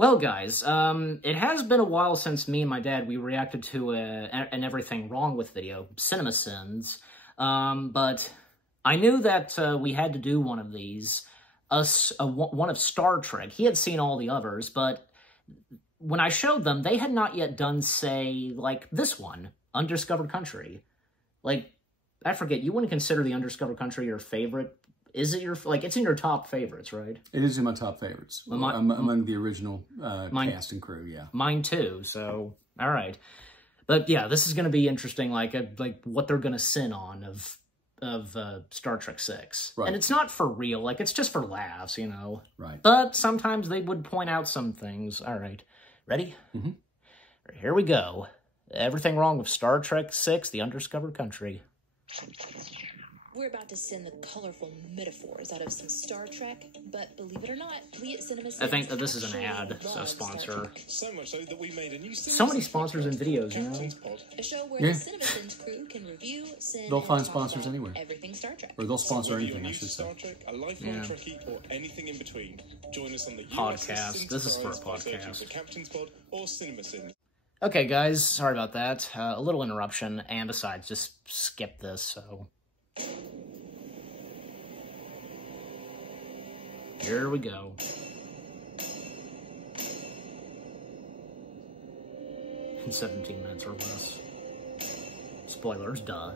Well, guys, it has been a while since me and my dad, we reacted to an Everything Wrong With video, CinemaSins, but I knew that we had to do one of these, one of Star Trek. He had seen all the others, but when I showed them, they had not yet done, say, like this one, Undiscovered Country. Like, I forget, you wouldn't consider the Undiscovered Country your favorite? Is it your, like, it's in your top favorites, right? It is in my top favorites. Well, among the original cast and crew, yeah. Mine too, so, all right. But yeah, this is going to be interesting, like what they're going to sin on of Star Trek 6. Right. And it's not for real, like, it's just for laughs, you know? Right. But sometimes they would point out some things. All right. Ready? Mm-hmm. Here we go. Everything Wrong with Star Trek 6, The Undiscovered Country. We're about to send the colorful metaphors out of some Star Trek, but believe it or not, we at CinemaSins... I think that this is an ad, so sponsor. So much so that we made a new so many sponsors in videos, you know? A show where the CinemaSins crew can review, they'll find sponsors anywhere. Everything Star Trek. Or they'll sponsor anything, I should say. Star Trek, a lifelong Trekkie, or anything in between. Join us on the podcast. This is for a podcast. The Captain's Pod or CinemaSins. Okay, guys, sorry about that. A little interruption, and besides, just skip this, so... Here we go. In 17 minutes or less. Spoilers, duh.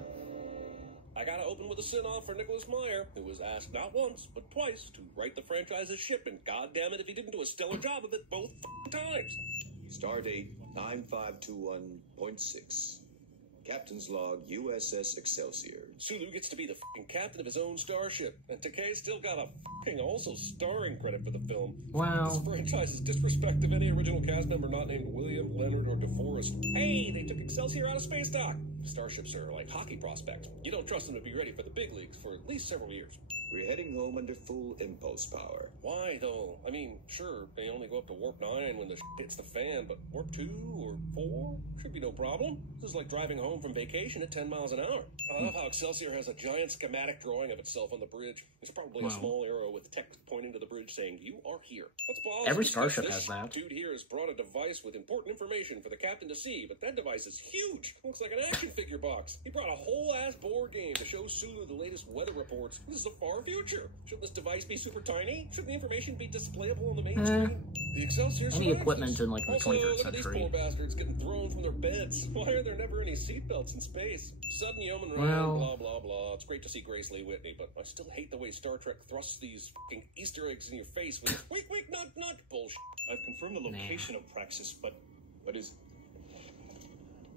I gotta open with a sin-off for Nicholas Meyer, who was asked not once, but twice to write the franchise's ship, and goddammit if he didn't do a stellar job of it both times. Stardate 9521.6. Captain's log, USS Excelsior. Sulu gets to be the f***ing captain of his own starship, and Takei still got a f***ing also starring credit for the film. Wow. This franchise is disrespect of any original cast member not named William, Leonard, or DeForest. Hey, they took Excelsior out of space dock. Starships are like hockey prospects. You don't trust them to be ready for the big leagues for at least several years. We're heading home under full impulse power. Why, though? I mean, sure, they only go up to warp 9 when the shit hits the fan, but warp 2 or 4 should be no problem. This is like driving home from vacation at 10 miles an hour. I love how Excelsior has a giant schematic drawing of itself on the bridge. There's probably a small arrow with text pointing to the bridge saying, "You are here." Let's pause. Every starship has that. Dude here has brought a device with important information for the captain to see, but that device is huge. Looks like an action figure box. He brought a whole-ass board game to show Sulu the latest weather reports. This is a far future. Shouldn't this device be super tiny? Shouldn't the information be displayable on the main screen? The Excelsior any equipment in, like, the 21st century. century. These poor bastards getting thrown from their beds. Why are there never any seatbelts in space? Sudden yeoman round, blah, blah, blah. It's great to see Grace Lee Whitney, but I still hate the way Star Trek thrusts these fucking Easter eggs in your face with wait, not bullshit. I've confirmed the location of Praxis, but what is...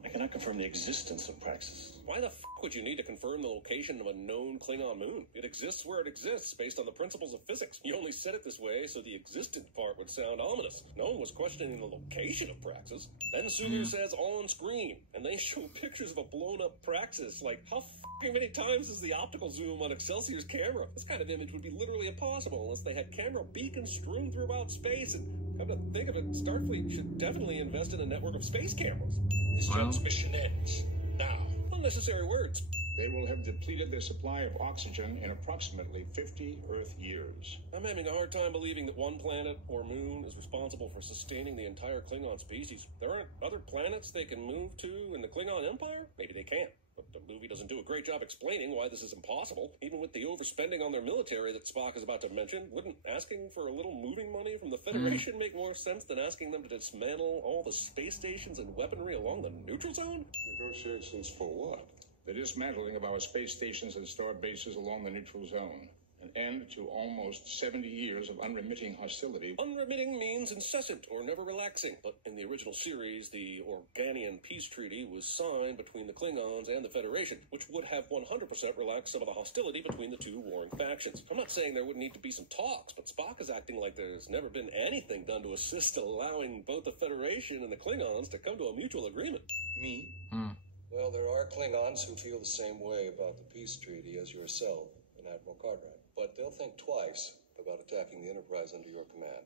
I cannot confirm the existence of Praxis. Why the f*** would you need to confirm the location of a known Klingon moon? It exists where it exists, based on the principles of physics. You only said it this way so the existent part would sound ominous. No one was questioning the location of Praxis. Then Sulu says on screen, and they show pictures of a blown-up Praxis. Like, how f***ing many times is the optical zoom on Excelsior's camera? This kind of image would be literally impossible unless they had camera beacons strewn throughout space, and come to think of it, Starfleet should definitely invest in a network of space cameras. This transmission ends now. Unnecessary words. They will have depleted their supply of oxygen in approximately 50 Earth years. I'm having a hard time believing that one planet or moon is responsible for sustaining the entire Klingon species. There aren't other planets they can move to in the Klingon Empire? Maybe they can. But the movie doesn't do a great job explaining why this is impossible. Even with the overspending on their military that Spock is about to mention, wouldn't asking for a little moving money from the Federation make more sense than asking them to dismantle all the space stations and weaponry along the neutral zone? Negotiations for what? The dismantling of our space stations and star bases along the neutral zone. An end to almost 70 years of unremitting hostility. Unremitting means incessant or never relaxing. But in the original series, the Organian Peace Treaty was signed between the Klingons and the Federation, which would have 100% relaxed some of the hostility between the two warring factions. I'm not saying there wouldn't need to be some talks, but Spock is acting like there's never been anything done to assist allowing both the Federation and the Klingons to come to a mutual agreement. Me? Well, there are Klingons who feel the same way about the peace treaty as yourself and Admiral Cartwright. But they'll think twice about attacking the Enterprise under your command.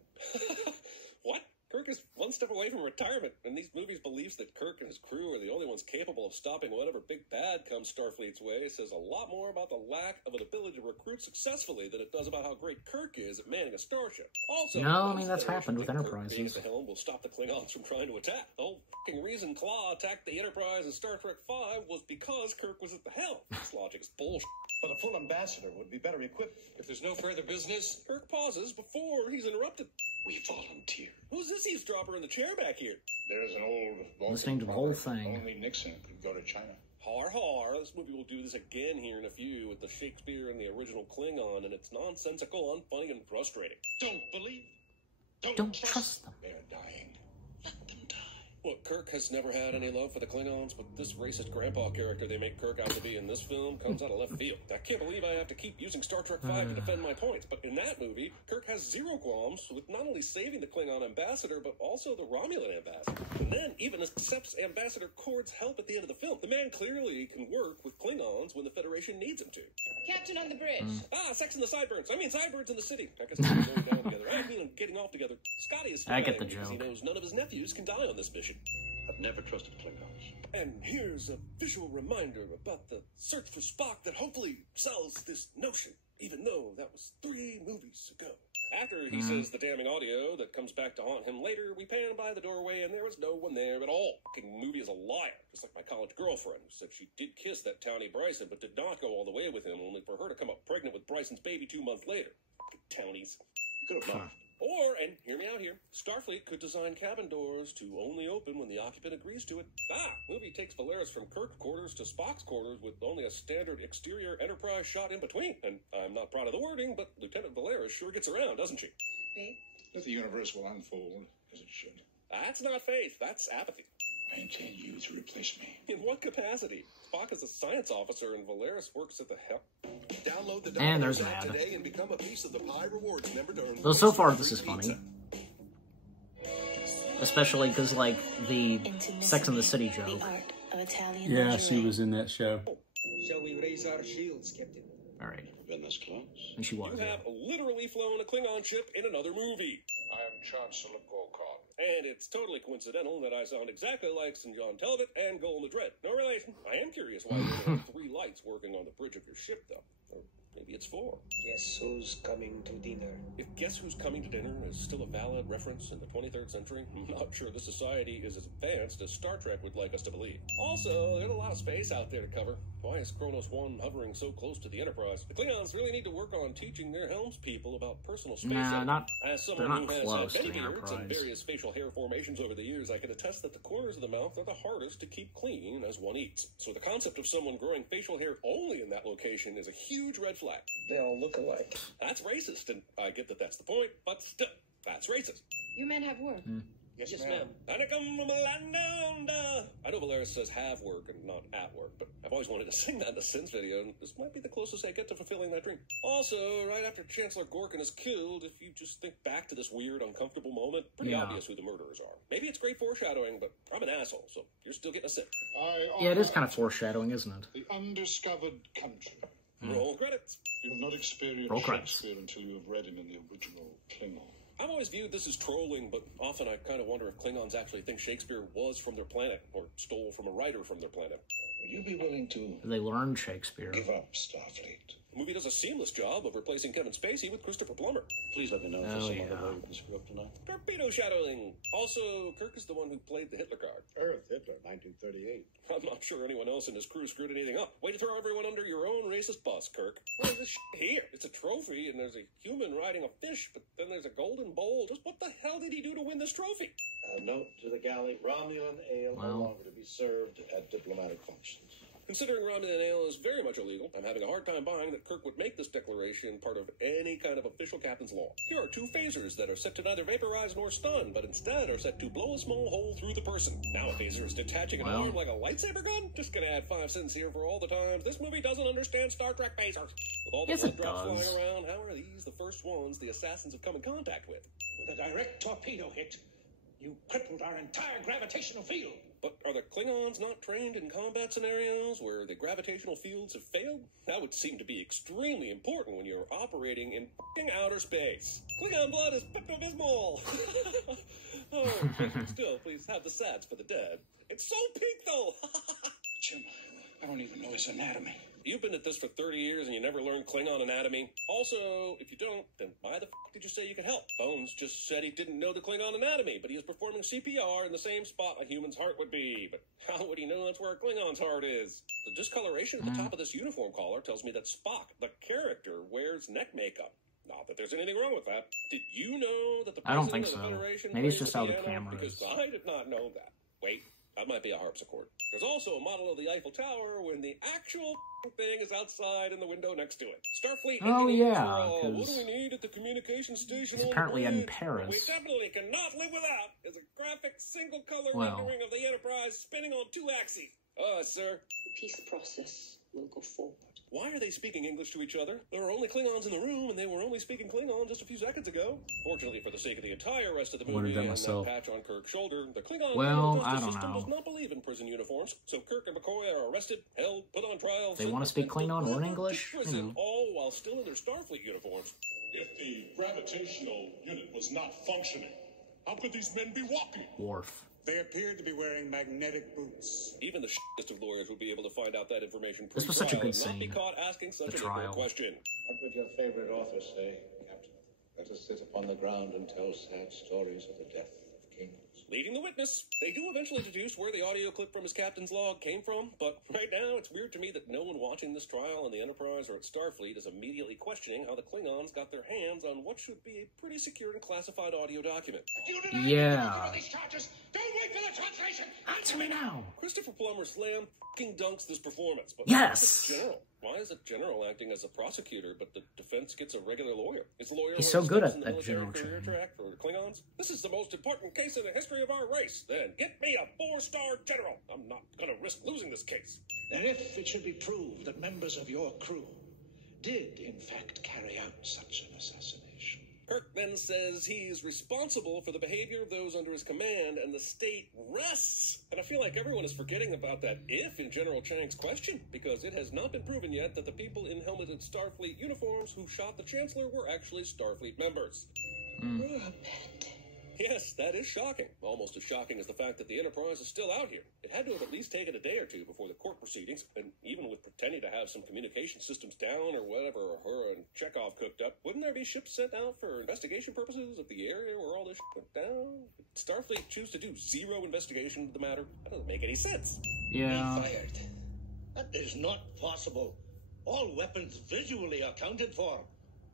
What? Kirk is one step away away from retirement, and these movies' beliefs that Kirk and his crew are the only ones capable of stopping whatever big bad comes Starfleet's way says a lot more about the lack of an ability to recruit successfully than it does about how great Kirk is at manning a starship. Also, no, I mean, that's happened with Enterprises. Being at the helm will stop the Klingons from trying to attack. The whole fucking reason Claw attacked the Enterprise in Star Trek V was because Kirk was at the helm. This logic is bullshit. But a full ambassador would be better equipped. If there's no further business, Kirk pauses before he's interrupted. we volunteer. Who's this eavesdropper in the chair back here? There's an old... Listening to the whole thing. Only Nixon could go to China. Har har, this movie will do this again here in a few with the Shakespeare and the original Klingon, and it's nonsensical, unfunny, and frustrating. Don't believe. Don't trust them. They're dying. Let them die. Look, Kirk has never had any love for the Klingons, but this racist grandpa character they make Kirk out to be in this film comes out of left field. I can't believe I have to keep using Star Trek V to defend my points, but in that movie, Kirk has zero qualms with not only saving the Klingon ambassador, but also the Romulan ambassador. And then even accepts Ambassador Kord's help at the end of the film. The man clearly can work with Klingons when the Federation needs him to. Captain on the bridge. Sex in the sideburns. I mean, sideburns in the city. I guess they're going down together. I mean, getting off together. Scotty is I get the because he joke. knows none of his nephews can die on this mission. I've never trusted Klingons. And here's a visual reminder about the search for Spock that hopefully sells this notion, even though that was 3 movies ago. After he says the damning audio that comes back to haunt him later, we pan by the doorway and there was no one there at all. The movie is a liar, just like my college girlfriend who said she did kiss that townie Bryson but did not go all the way with him, only for her to come up pregnant with Bryson's baby 2 months later. Townies. You could have laughed. Or, and hear me out here, Starfleet could design cabin doors to only open when the occupant agrees to it. Movie takes Valeris from Kirk's quarters to Spock's quarters with only a standard exterior Enterprise shot in between. And I'm not proud of the wording, but Lieutenant Valeris sure gets around, doesn't she? Faith? That the universe will unfold as it should. That's not faith, that's apathy. I intend you to replace me. In what capacity? Spock is a science officer and Valeris works at the helm. Download the And there's Download app an ad. today and become a piece of the Pi Rewards member to earn Though so far free this is pizza. funny. Especially because, like, the Sex and the City The joke. art of Italian Yeah, she lingerie. was in that show. Shall we raise our shields, Captain? Alright. Been this close. And she was. You Yeah. have literally flown a Klingon ship in another movie. I am Chancellor Gorkon. And it's totally coincidental that I sound exactly like St. John Televitt and Golem the Dread. No relation. I am curious why you have 3 lights working on the bridge of your ship, though. Or maybe it's 4. Guess who's coming to dinner? If Guess Who's Coming to Dinner is still a valid reference in the 23rd century, I'm not sure this society is as advanced as Star Trek would like us to believe. Also, there's a lot of space out there to cover. Why is Kronos 1 hovering so close to the Enterprise? The Klingons really need to work on teaching their helmspeople about personal space. Nah, not. As They're someone not who close has to had the many beards and Enterprise. various facial hair formations over the years, I can attest that the corners of the mouth are the hardest to keep clean as one eats. So the concept of someone growing facial hair only in that location is a huge red flag. They all look alike. That's racist, and I get that that's the point, but still, that's racist. You men have work. Yes, ma'am. Panicum Melandanda. I know Valeris says have work and not at work, but I've always wanted to sing that in a Sins video, and this might be the closest I get to fulfilling that dream. Also, right after Chancellor Gorkon is killed, if you just think back to this weird, uncomfortable moment, pretty Yeah. obvious who the murderers are. Maybe it's great foreshadowing, but I'm an asshole, so you're still getting a sip. Yeah, it is kind of foreshadowing, isn't it? The undiscovered country. Roll credits. You'll not experience Roll credits. Shakespeare until you have read him in the original Klingon. I've always viewed this as trolling, but often I kind of wonder if Klingons actually think Shakespeare was from their planet, or stole from a writer from their planet. Would you be willing to They learned Shakespeare. give up Starfleet? The movie does a seamless job of replacing Kevin Spacey with Christopher Plummer. Please let me know if Oh, there's some yeah. other way we can screw up tonight. Torpedo shadowing. Also, Kirk is the one who played the Hitler card. Earth, Hitler, 1938. I'm not sure anyone else in his crew screwed anything up. Way to throw everyone under your own racist bus, Kirk. What is this shit here? It's a trophy, and there's a human riding a fish, but then there's a golden bowl. Just what the hell did he do to win this trophy? A note to the galley, Romulan ale Well. no longer to be served at diplomatic functions. Considering Romulan ale is very much illegal, I'm having a hard time buying that Kirk would make this declaration part of any kind of official captain's law. Here are 2 phasers that are set to neither vaporize nor stun, but instead are set to blow a small hole through the person. Now a phaser is detaching an Well. arm like a lightsaber gun? Just gonna add 5 cents here for all the times this movie doesn't understand Star Trek phasers. With all the Yes, blood it drops does. flying around, how are these the first ones the assassins have come in contact with? With a direct torpedo hit, you crippled our entire gravitational field. But are the Klingons not trained in combat scenarios where the gravitational fields have failed? That would seem to be extremely important when you're operating in f***ing outer space. Klingon blood is Pepto-Bismol! Oh, Still, please have the sads for the dead. It's so pink, though! Jim, I don't even know his anatomy. You've been at this for 30 years and you never learned Klingon anatomy. Also, if you don't, then why the f*** did you say you could help? Bones just said he didn't know the Klingon anatomy, but he was performing CPR in the same spot a human's heart would be. But how would he know that's where a Klingon's heart is? The discoloration at the top of this uniform collar tells me that Spock, the character, wears neck makeup. Not that there's anything wrong with that. Did you know that the I don't think president of the so. Federation Maybe it's plays just how the piano? camera Because is. I did not know that. Wait. That might be a harpsichord. There's also a model of the Eiffel Tower when the actual thing is outside in the window next to it. Starfleet. Oh, yeah, what because do we need at the communication station? it's on apparently the in bridge? Paris. What we definitely cannot live without is a graphic single-color Well. rendering of the Enterprise spinning on 2 axes. Sir. The peace process will go forward. Why are they speaking English to each other? There were only Klingons in the room, and they were only speaking Klingon just a few seconds ago. Fortunately, for the sake of the entire rest of the movie and that patch on Kirk's shoulder, the Klingon justice system does not believe in prison uniforms. So Kirk and McCoy are arrested, held, put on trial. They want to speak Klingon or English? Prison, all while still in their Starfleet uniforms. If the gravitational unit was not functioning, how could these men be walking? Worf. They appeared to be wearing magnetic boots. Even the shittest of lawyers would be able to find out that information This was such a good and not be scene. caught asking such The an trial. ignorant question. What would your favorite author say, Captain? Let us sit upon the ground and tell sad stories of the death of kings. Leading the witness. They do eventually deduce where the audio clip from his captain's log came from, but right now it's weird to me that no one watching this trial on the Enterprise or at Starfleet is immediately questioning how the Klingons got their hands on what should be a pretty secure and classified audio document. Yeah. Don't wait for the translation! Answer me now. Christopher Plummer slam f***ing dunks this performance, but Yes. why is the general acting as a prosecutor, but the defense gets a regular lawyer? Is the lawyer He's so good at the that military general career training. track for Klingons? This is the most important case in the history of our race. Then get me a 4-star general. I'm not gonna risk losing this case. And if it should be proved that members of your crew did, in fact, carry out such an assassination. Kirk then says he's responsible for the behavior of those under his command, and the state rests. And I feel like everyone is forgetting about that if in General Chang's question, because it has not been proven yet that the people in helmeted Starfleet uniforms who shot the Chancellor were actually Starfleet members. Yes, that is shocking. Almost as shocking as the fact that the Enterprise is still out here. It had to have at least taken a day or two before the court proceedings, and even with pretending to have some communication systems down or whatever her and Chekhov cooked up, wouldn't there be ships sent out for investigation purposes of the area where all this shit went down? Did Starfleet choose to do zero investigation into the matter? That doesn't make any sense. Yeah. Be fired. That is not possible. All weapons visually accounted for,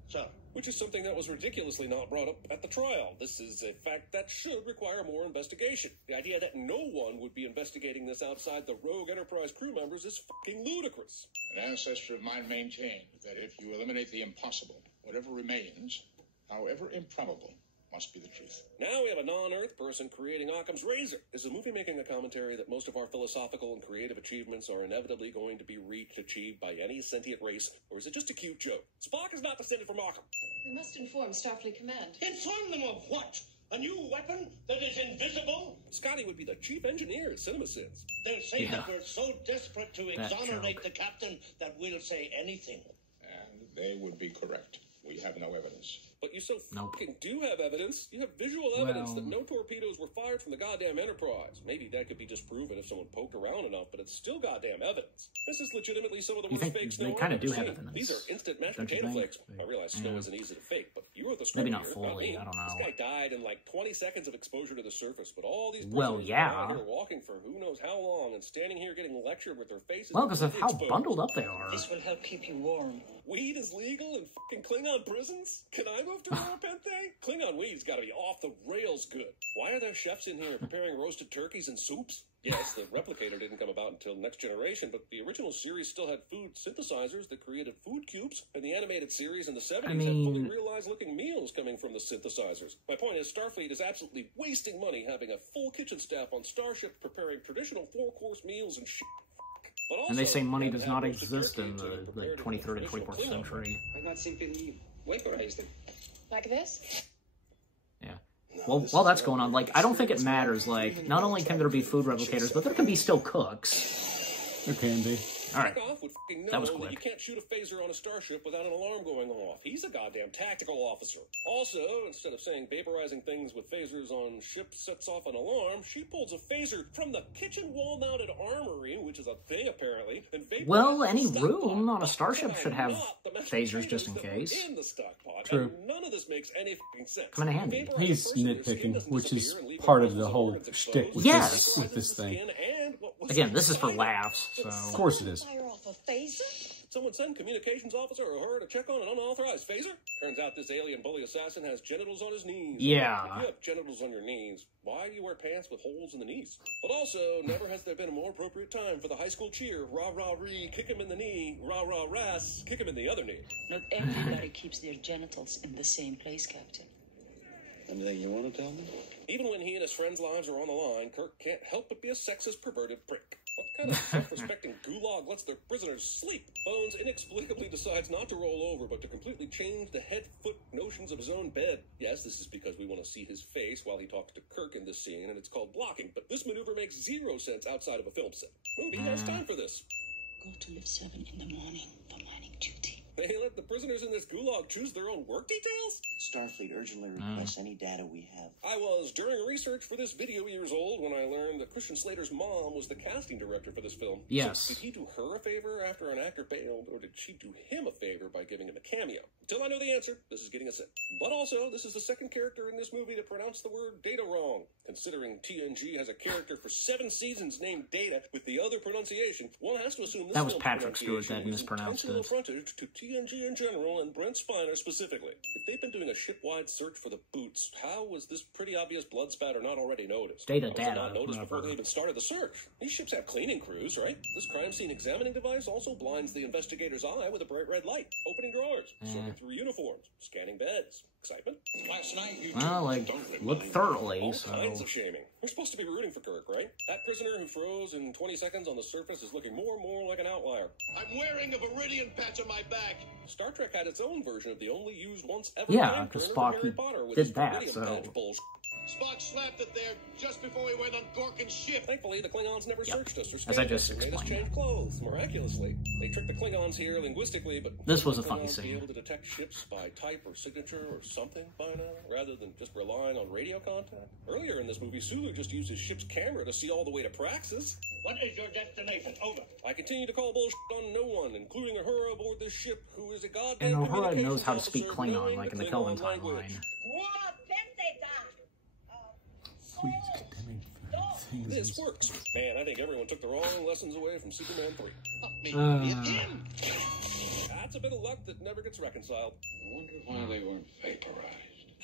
sir. Which is something that was ridiculously not brought up at the trial. This is a fact that should require more investigation. The idea that no one would be investigating this outside the rogue Enterprise crew members is fucking ludicrous. An ancestor of mine maintained that if you eliminate the impossible, whatever remains, however improbable, must be the truth. Now we have a non-Earth person creating Occam's razor. Is the movie making a commentary that most of our philosophical and creative achievements are inevitably going to be achieved by any sentient race, or is it just a cute joke? Spock is not descended from Occam. We must inform Starfleet Command. Inform them of what? A new weapon that is invisible? Scotty would be the chief engineer at CinemaSins. They'll say that we're so desperate to That exonerate joke. the captain that we'll say anything. And they would be correct. We have no evidence. But you so Nope. fucking do have evidence. You have visual evidence that Well- no torpedoes were fired from the goddamn Enterprise. Maybe that could be disproven if someone poked around enough, but it's still goddamn evidence. This is legitimately some of the You worst think fake they snow kinda I've do ever have seen. evidence, These are instant mashed don't you potato think? flakes. I realize snow Yeah. isn't easy to fake, but you were the Maybe scrubber not here, fully, me. I don't know. This guy died in like 20 seconds of exposure to the surface, but all these Well, prisoners yeah. are out here walking for who knows how long and standing here getting lectured with their faces Well, because of how exposed. bundled up they are. This will help keep you warm. Weed is legal in fucking Klingon prisons? Can I move to Nepenthe? Klingon weed's gotta be off the rails good. Why are there chefs in here preparing roasted turkeys and soups? Yes, the replicator didn't come about until Next Generation, but the original series still had food synthesizers that created food cubes, and the animated series in the 70s had fully realized-looking meals coming from the synthesizers. My point is, Starfleet is absolutely wasting money having a full kitchen staff on starships preparing traditional 4-course meals and shit. But also, And they say money does not roasted exist turkey in to the prepare like 23rd and traditional 24th Klingon. century. Why not simply vaporize them? Like this? Yeah. Well, while that's going on, like, I don't think it matters. Like, not only can there be food replicators, but there can be still cooks. There can be. All right. Chekhov would fucking know That was that quick. you can't shoot a phaser on a starship without an alarm going off. He's a goddamn tactical officer. Also, instead of saying vaporizing things with phasers on ships sets off an alarm, she pulls a phaser from the kitchen wall-mounted armory, which is a thing apparently, and vaporizes Well, any the stock room pot. on a starship should have Not the mashed phasers just in potatoes that case. were in the stock pot. True. And none of this makes any fucking sense. Come in handy. Vaporize a He's person, their skin nitpicking, doesn't which is disappear and leave part their of the muscles whole organs shtick exposed. with Yes. this with this thing. And what was Again, this is for inside it? laughs, so... Of course it is. Fire off a phaser? Someone send communications officer or her to check on an unauthorized phaser? Turns out this alien bully assassin has genitals on his knees. Yeah. If you have genitals on your knees, why do you wear pants with holes in the knees? But also, never has there been a more appropriate time for the high school cheer. Rah-rah-ree, kick him in the knee. Rah-rah-ras, kick him in the other knee. Not everybody keeps their genitals in the same place, Captain. Anything you want to tell me? Even when he and his friends' lives are on the line, Kirk can't help but be a sexist, perverted prick. What kind of self-respecting gulag lets their prisoners sleep? Bones inexplicably decides not to roll over, but to completely change the head-foot notions of his own bed. Yes, this is because we want to see his face while he talks to Kirk in this scene, and it's called blocking. But this maneuver makes zero sense outside of a film set. Movie has time for this. Go to live 7 in the morning for mining duty. They let the prisoners in this gulag choose their own work details? Starfleet urgently requests any data we have. I was, during research for this video, years old when I learned that Christian Slater's mom was the casting director for this film. Yes. So did he do her a favor after an actor bailed, or did she do him a favor by giving him a cameo? Until I know the answer, this is getting a sip. But also, this is the second character in this movie to pronounce the word Data wrong. Considering TNG has a character for 7 seasons named Data with the other pronunciation, one has to assume this That was film's Patrick Stewart pronunciation that was mispronounced intentional it. affrontage to TNG in general and Brent Spiner specifically. If they've been doing a ship-wide search for the boots, how was this pretty obvious blood spatter not already noticed? Data, How was it data, not noticed before whatever. they even started the search? These ships have cleaning crews, right? This crime scene examining device also blinds the investigator's eye with a bright red light, opening drawers, sorting through uniforms, scanning beds. Excitement? Last night you Well, like, look thoroughly, All so... kinds of shaming. We're supposed to be rooting for Kirk, right? That prisoner who froze in 20 seconds on the surface is looking more and more like an outlier. I'm wearing a Viridian patch on my back. Star Trek had its own version of the only used once ever Yeah, man 'cause burner Spock, of Harry he Potter with did his that, Viridian so- patch bullshit. Spock slapped it there just before he went on Gorkin's ship. Thankfully, the Klingons never searched us or As scanned I just us or made us explained. change clothes, miraculously. They tricked the Klingons here linguistically, but This was a wouldn't funny the Klingons be scene. able to detect ships by type or signature or something by now, rather than just relying on radio contact? Earlier in this movie, Sulu just used his ship's camera to see all the way to Praxis. What is your destination? Over. I continue to call bullshit on no one, including Uhura aboard this ship, who is a goddamn And Uhura communications knows how to speak officer Klingon, knowing like in the Klingon Kelvin language. timeline. Please condemning things. This works. Man, I think everyone took the wrong lessons away from Superman 3. That's a bit of luck that never gets reconciled. I wonder why they weren't vaporized.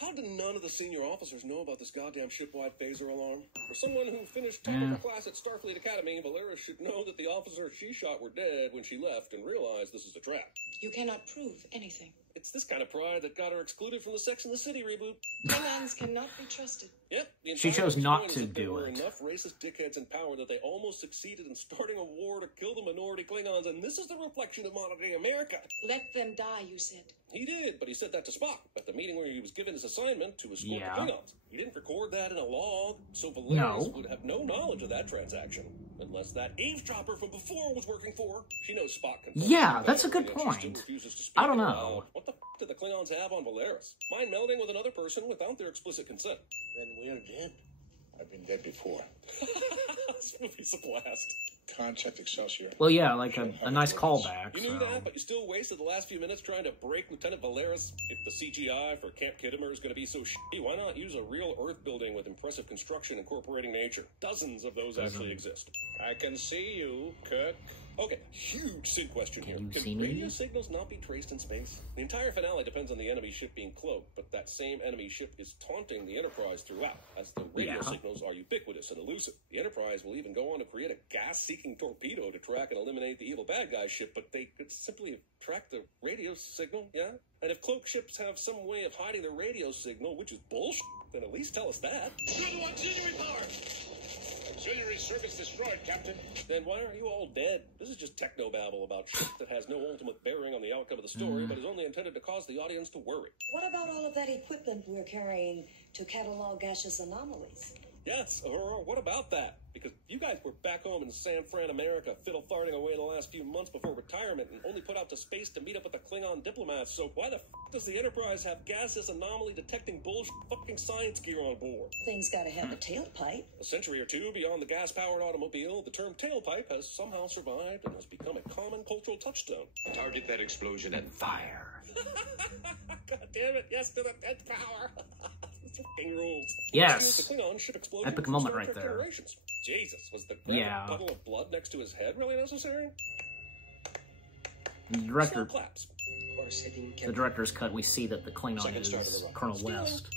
How did none of the senior officers know about this goddamn shipwide phaser alarm? For someone who finished top of her class at Starfleet Academy, Valeris should know that the officers she shot were dead when she left and realized this is a trap. You cannot prove anything. It's this kind of pride that got her excluded from the Sex and the City reboot. Klingons cannot be trusted. Yep. the She entire chose not point is to that there do were it. Enough racist dickheads in power that they almost succeeded in starting a war to kill the minority Klingons, and this is the reflection of modern day America. Let them die, you said. He did, but he said that to Spock at the meeting where he was given his assignment to escort Yeah. the Klingons. He didn't record that in a log, so Valeris No. would have no knowledge of that transaction. Unless that eavesdropper from before was working for her. She knows Spock confirmed Yeah, that that's a everything, good and she still point. refuses to speak I don't it know. aloud. What the f*** did the Klingons have on Valeris? Mind melding with another person without their explicit consent? Then we're dead. I've been dead before. This movie's a blast. Contact Excelsior. Well, yeah, like a nice callback, You knew so... that, but you still wasted the last few minutes trying to break Lieutenant Valeris. If the CGI for Camp Kittimer is going to be so shitty, why not use a real Earth building with impressive construction incorporating nature? Dozens of those actually exist. I can see you, Kirk. Okay, huge sync question here. Can you Can see me? radio signals not be traced in space? The entire finale depends on the enemy ship being cloaked, but that same enemy ship is taunting the Enterprise throughout, as the radio Yeah. signals are ubiquitous and elusive. The Enterprise will even go on to create a gas-seeking torpedo to track and eliminate the evil bad guy ship, but they could simply track the radio signal, yeah? And if cloaked ships have some way of hiding their radio signal, which is bullshit, then at least tell us that. Good to auxiliary power. Auxiliary circuits destroyed, Captain. Then why aren't you all dead? This is just technobabble about shit that has no ultimate bearing on the outcome of the story, but is only intended to cause the audience to worry. What about all of that equipment we're carrying to catalog gaseous anomalies? Yes, or what about that? Because you guys were back home in San Fran, America, fiddle-farting away the last few months before retirement and only put out to space to meet up with the Klingon diplomats, so why the f*** does the Enterprise have gaseous anomaly-detecting bullshit fucking science gear on board? Things gotta have a tailpipe. A century or two beyond the gas-powered automobile, the term tailpipe has somehow survived and has become a common cultural touchstone. Target that explosion and Fire. God damn it, yes to the 10th power! Fucking rules. Yes. The Klingon ship explosion Epic from moment Star right Trek there. Generations. Jesus, was the graphic puddle of blood next to his head really necessary? The director, Slow claps. the director's cut, we see that the Klingon is Colonel West.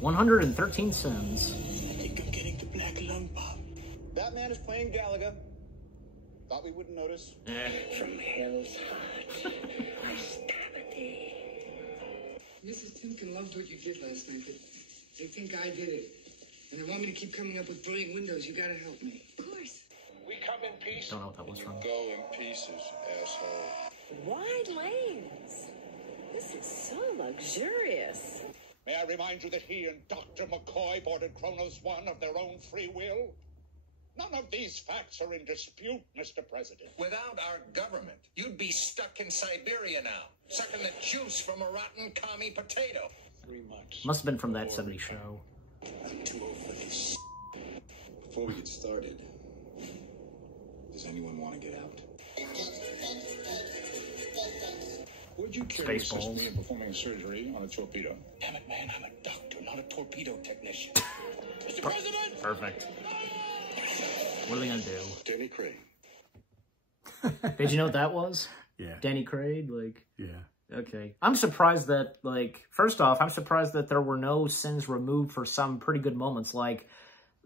113 sins. I think I'm getting the black lung pop. That man is playing Galaga. Thought we wouldn't notice. From hell's heart. Mrs. Timken loved what you did last night, but they think I did it. And they want me to keep coming up with brilliant windows. You gotta help me. Of course. We come in peace. Don't know what that was from. go in pieces, asshole. Wide lanes. This is so luxurious. May I remind you that he and Dr. McCoy boarded Kronos 1 of their own free will? None of these facts are in dispute, Mr. President. Without our government, you'd be stuck in Siberia now, sucking the juice from a rotten commie potato. 3 months. Must have been from that 70s show. I'm too old for this. Before we get started, does anyone want to get out? Would you care to assist Spaceballs. me in performing surgery on a torpedo? Damn it, man, I'm a doctor, not a torpedo technician. Mr. President! Perfect. What are they gonna do? Danny Craig. Did you know what that was? Yeah. Danny Craig? Like, Yeah. okay. I'm surprised that, like, first off, I'm surprised that there were no sins removed for some pretty good moments, like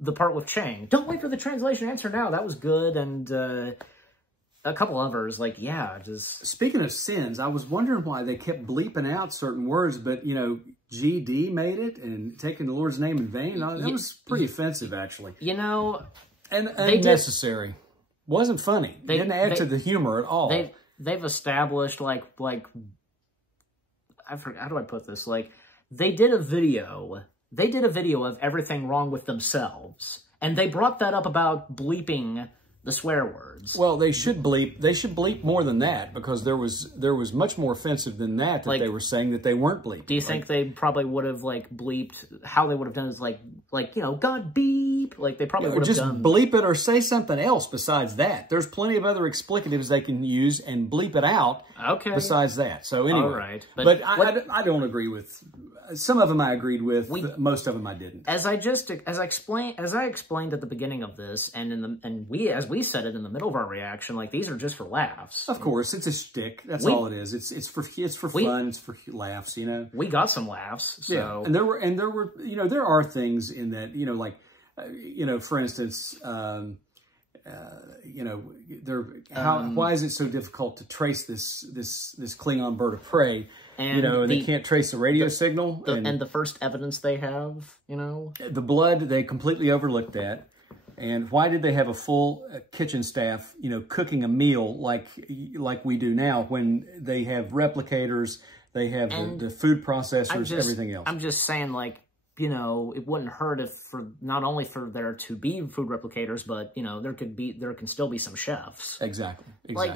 the part with Chang. Don't wait for the translation answer now. That was good. And a couple others, like, yeah, just... Speaking of sins, I was wondering why they kept bleeping out certain words, but, you know, GD made it, and taking the Lord's name in vain, that was pretty offensive, actually. You know... And unnecessary. Wasn't funny. They didn't add to the humor at all. They've established, like, I forgot, how do I put this? Like, they did a video of everything wrong with themselves, and they brought that up about bleeping the swear words. Well, they should bleep more than that, because there was much more offensive than that like, they were saying that they weren't bleeping. Do you think they probably would have, like, bleeped, how they would have done is, like, you know, God beep, like, they probably would have just done... bleep it or say something else besides that. There's plenty of other explicatives they can use and bleep it out besides that. So anyway. All right. But I don't agree with... Some of them I agreed with, most of them I didn't. As I explained at the beginning of this, and as we said it in the middle of our reaction, like, these are just for laughs. Of course, it's a shtick. That's all it is. It's for fun. It's for laughs. You know, we got some laughs. So. Yeah, and there were you know, there are things in that, you know, like you know, for instance, you know, why is it so difficult to trace this Klingon bird of prey? And you know, they can't trace the radio signal. And the first evidence they have, you know. The blood, they completely overlooked that. And why did they have a full kitchen staff, you know, cooking a meal like we do now, when they have replicators, they have the food processors, everything else? I'm just saying, like, you know, it wouldn't hurt if not only for there to be food replicators, but, you know, there can still be some chefs. Exactly. Like,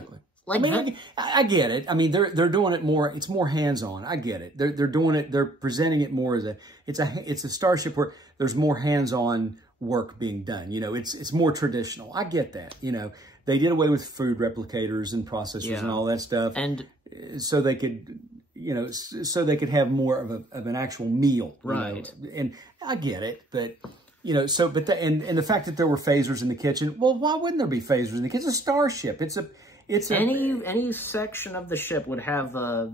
I mean, I get it. I mean, they're doing it more. It's more hands-on. I get it. They're doing it. They're presenting it more as it's a starship where there's more hands-on work being done. You know, it's more traditional. I get that. You know, they did away with food replicators and processors and all that stuff, and so they could, you know, so they could have more of an actual meal, right? You know? And I get it, but. You know, so and the fact that there were phasers in the kitchen. Well, why wouldn't there be phasers in the kitchen? It's a starship. Any section of the ship would have a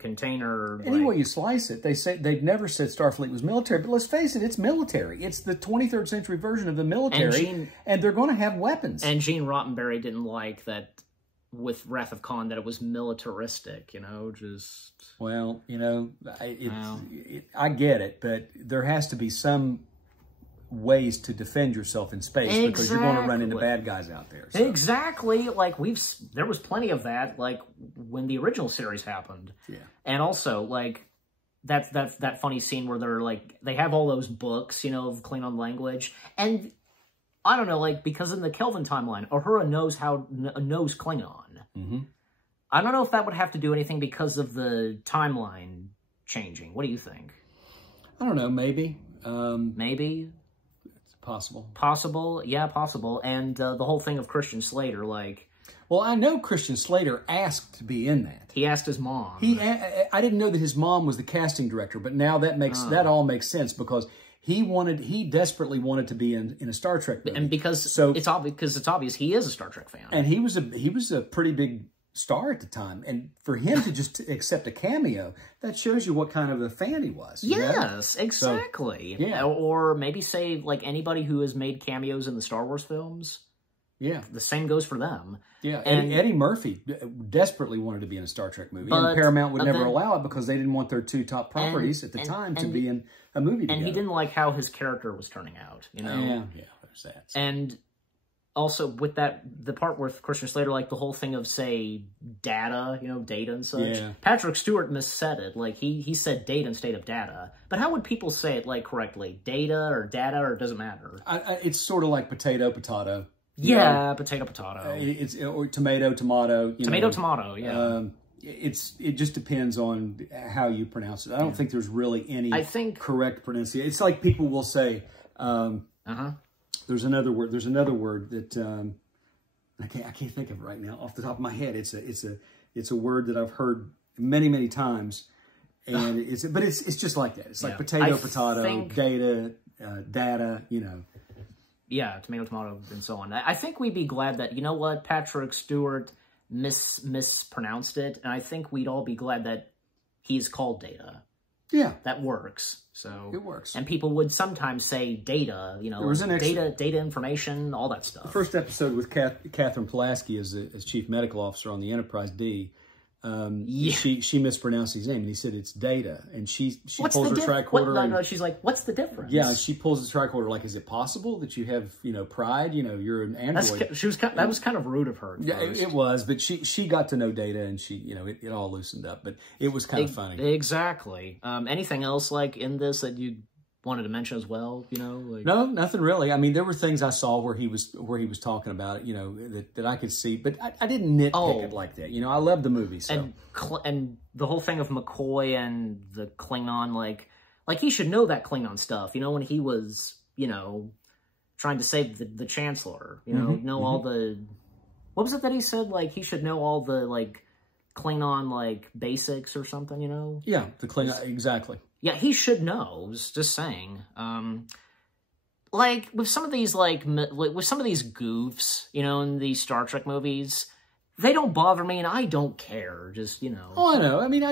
container. Any way you slice it, they've never said Starfleet was military, but let's face it, it's military. It's the 23rd century version of the military, and they're going to have weapons. And Gene Roddenberry didn't like that with Wrath of Khan, that it was militaristic. You know, just well, you know, I get it, but there has to be some ways to defend yourself in space, because you're going to run into bad guys out there. So. Exactly. Like, there was plenty of that, like, when the original series happened. Yeah. And also, like, that funny scene where they're like, they have all those books, you know, of Klingon language, and I don't know, like, because in the Kelvin timeline, Uhura knows Klingon. Mm-hmm. I don't know if that would have to do anything because of the timeline changing. What do you think? I don't know, maybe. Maybe? It's possible. Possible, yeah, possible. And the whole thing of Christian Slater, like... Well, I know Christian Slater asked to be in that. He asked his mom. I didn't know that his mom was the casting director, but now that all makes sense because he desperately wanted to be in a Star Trek movie. And because it's obvious he is a Star Trek fan. And he was a pretty big star at the time, and for him to just accept a cameo, that shows you what kind of a fan he was. Yes, exactly. So, yeah. Or maybe say, like, anybody who has made cameos in the Star Wars films. Yeah. The same goes for them. Yeah, and Eddie Murphy desperately wanted to be in a Star Trek movie, and Paramount would never allow it because they didn't want their two top properties at the time to be in a movie together. And he didn't like how his character was turning out, you know? Yeah, there's that. And also, with the part with Christian Slater, like, the whole thing of, say, data, you know, data and such. Yeah. Patrick Stewart missaid it. Like, he said data instead of data. But how would people say it, like, correctly? Data, or does it matter? It's sort of like potato. Yeah, potato. Or tomato. Tomato, yeah. It just depends on how you pronounce it. I don't think there's really any correct pronunciation. It's like people will say, there's another word that I can't think of it right now off the top of my head. It's a word that I've heard many times, and it's just like that. It's like potato, data, you know. Yeah, tomato, and so on. I think we'd be glad that, you know what, Patrick Stewart mispronounced it, and I think we'd all be glad that he's called Data. Yeah. That works. So it works. And people would sometimes say data, you know, data information, all that stuff. The first episode with Catherine Pulaski as Chief Medical Officer on the Enterprise D, she mispronounced his name, and he said it's Data, and she pulls her tricorder. No, she's like, what's the difference? Yeah, she pulls the tricorder like, is it possible that you have, you know, pride? You know, you're an android. That was kind of rude of her. Yeah, it was, but she got to know Data, and she, you know, it all loosened up, but it was kind of funny. Exactly. Anything else like in this that you wanted to mention as well, you know? Like... No, nothing really. I mean, there were things I saw where he was talking about it, you know, that I could see, but I didn't nitpick it like that. You know, I love the movie, so. And the whole thing of McCoy and the Klingon, like he should know that Klingon stuff, you know, when he was, you know, trying to save the Chancellor, you know, all the, what was it that he said? Like, he should know all the, like, Klingon, like, basics or something, you know? Yeah, the Klingon, exactly. Yeah, he should know. I was just saying. Like, with some of these, with some of these goofs, you know, in these Star Trek movies, they don't bother me, and I don't care. Just, you know. Oh, I know. I mean,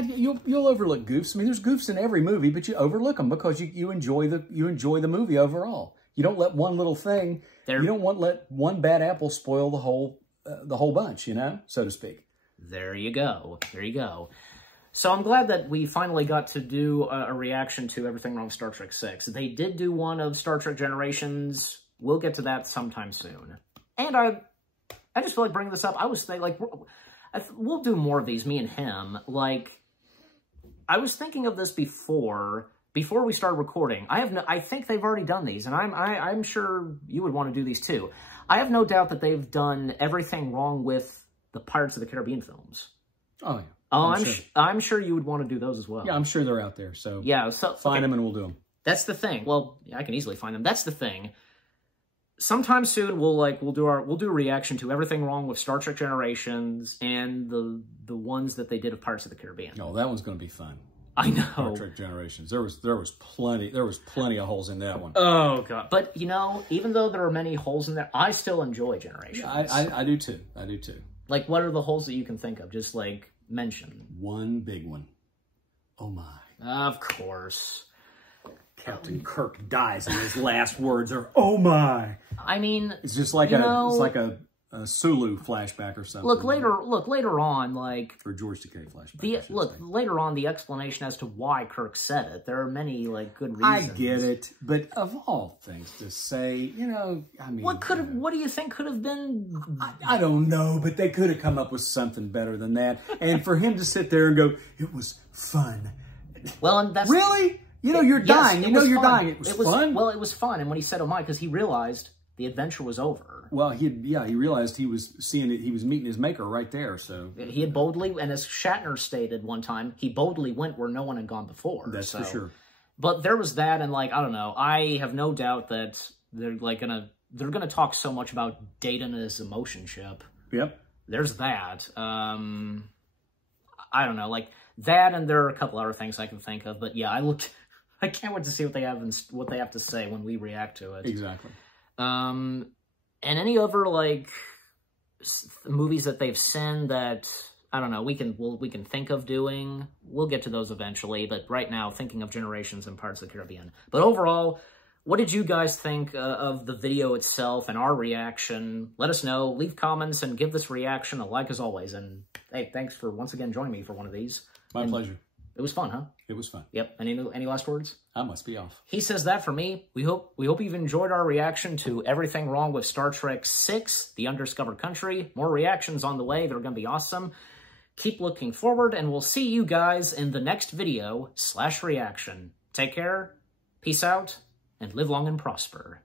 you'll overlook goofs. I mean, there's goofs in every movie, but you overlook them because you enjoy the movie overall. You don't let one little thing. You don't let one bad apple spoil the whole bunch, you know, so to speak. There you go. There you go. So I'm glad that we finally got to do a reaction to Everything Wrong with Star Trek 6. They did do one of Star Trek Generations. We'll get to that sometime soon. And I just feel like bringing this up. I was thinking, like, we'll do more of these, me and him. Like, I was thinking of this before we started recording. I think they've already done these, and I'm sure you would want to do these too. I have no doubt that they've done Everything Wrong with the Pirates of the Caribbean films. Oh, yeah. Oh, I'm sure you would want to do those as well. Yeah, I'm sure they're out there. So yeah, find them and we'll do them. That's the thing. Well, yeah, I can easily find them. That's the thing. Sometime soon we'll do a reaction to Everything Wrong with Star Trek Generations and the ones that they did of Pirates of the Caribbean. No, that one's going to be fun. I know. Star Trek Generations. There was plenty of holes in that one. Oh god. But you know, even though there are many holes in there, I still enjoy Generations. Yeah, I do too. I do too. Like, what are the holes that you can think of? Just like mention one big one. Oh my. Of course. Captain Kirk dies and his last words are, "Oh my." I mean, it's just like a Sulu flashback or something. Look later on, like, or George Takei flashback. Later on, the explanation as to why Kirk said it. There are many good reasons. I get it, but of all things to say, you know, I mean, what do you think could have been? I don't know, but they could have come up with something better than that. And for him to sit there and go, "It was fun." Well, and that's... Really? You know you're dying. You know you're dying. It was fun? Well, it was fun. And when he said, oh my, because he realized the adventure was over. Well, he realized he was seeing it. He was meeting his maker right there. So he had boldly, and as Shatner stated one time, he boldly went where no one had gone before. That's for sure. But there was that, and like, I don't know. I have no doubt that they're like they're gonna talk so much about Data and his emotion chip. Yep. There's that. I don't know, like that, and there are a couple other things I can think of. But yeah, I can't wait to see what they have to say when we react to it. Exactly. And any other like movies that they've seen that I don't know we can think of doing. We'll get to those eventually, but right now thinking of Generations and Pirates of the Caribbean. But overall, what did you guys think of the video itself and our reaction? Let us know. Leave comments and give this reaction a like as always. And hey, thanks for once again joining me for one of these. My pleasure. It was fun, huh? It was fun. Yep. Any last words? I must be off. He says that for me. We hope you've enjoyed our reaction to Everything Wrong with Star Trek 6, The Undiscovered Country. More reactions on the way. They're going to be awesome. Keep looking forward, and we'll see you guys in the next video /reaction. Take care, peace out, and live long and prosper.